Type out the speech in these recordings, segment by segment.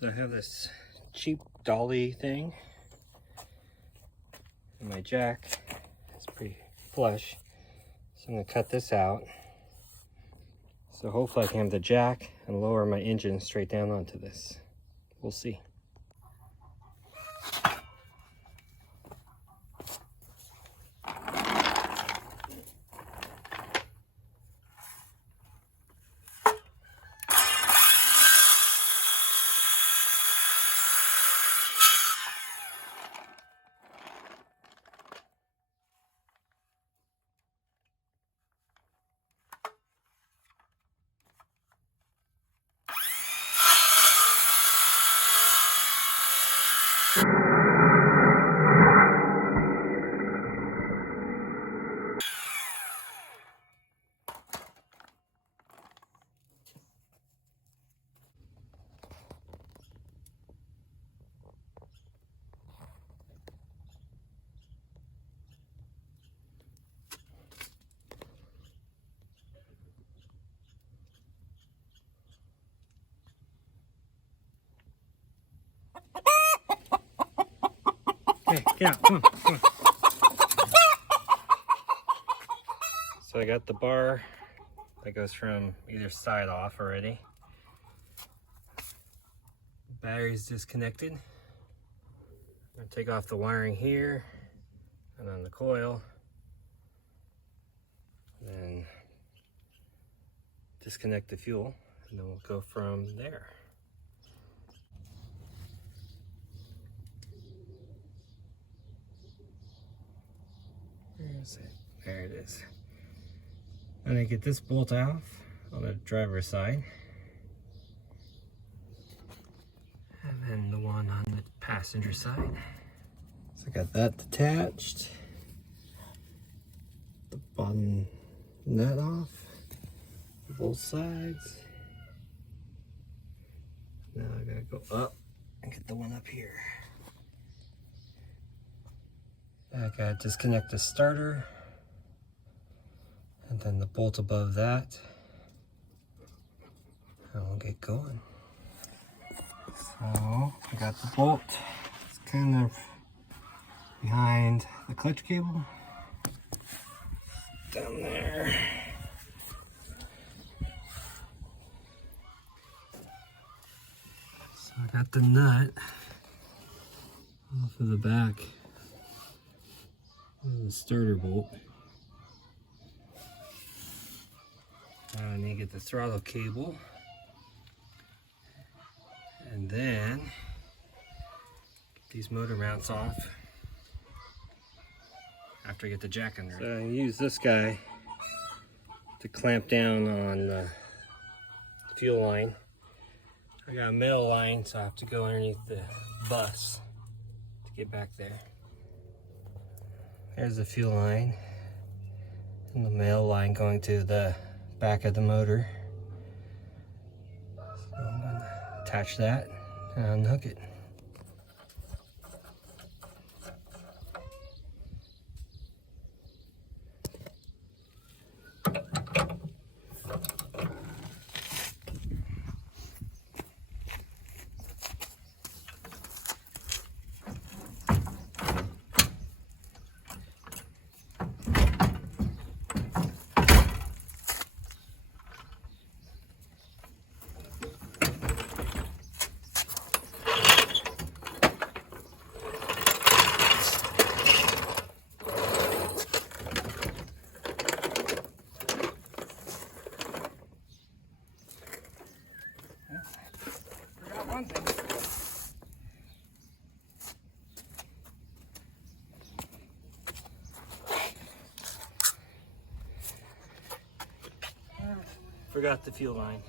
So I have this cheap dolly thing, and my jack is pretty flush. So I'm gonna cut this out. So hopefully I can have the jack and lower my engine straight down onto this. We'll see. Hey, get out, come on, come on. So I got the bar that goes from either side off already. Battery's disconnected. I'm gonna take off the wiring here and on the coil. Then disconnect the fuel, and then we'll go from there. Where is it? There it is. I'm gonna get this bolt off on the driver's side, and then the one on the passenger side. So I got that detached. The bottom nut off, both sides. Now I gotta go up and get the one up here. I gotta disconnect the starter, and then the bolt above that, and we'll get going. So I got the bolt. It's kind of behind the clutch cable. Down there. So I got the nut off of the back of the starter bolt. Now I need to get the throttle cable, and then get these motor mounts off after I get the jack under it. So I use this guy to clamp down on the fuel line. I got a metal line, so I have to go underneath the bus to get back there. There's the fuel line and the metal line going to the back of the motor. So I'm gonna attach that and unhook it. Forgot the fuel line.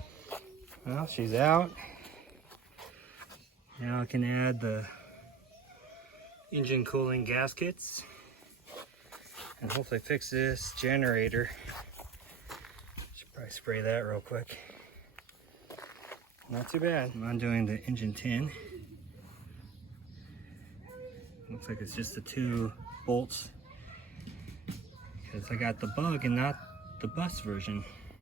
Well, she's out. Now I can add the engine cooling gaskets and hopefully fix this generator. Should probably spray that real quick. Not too bad. I'm undoing the engine tin. Looks like it's just the 2 bolts, because I got the bug and not the bus version.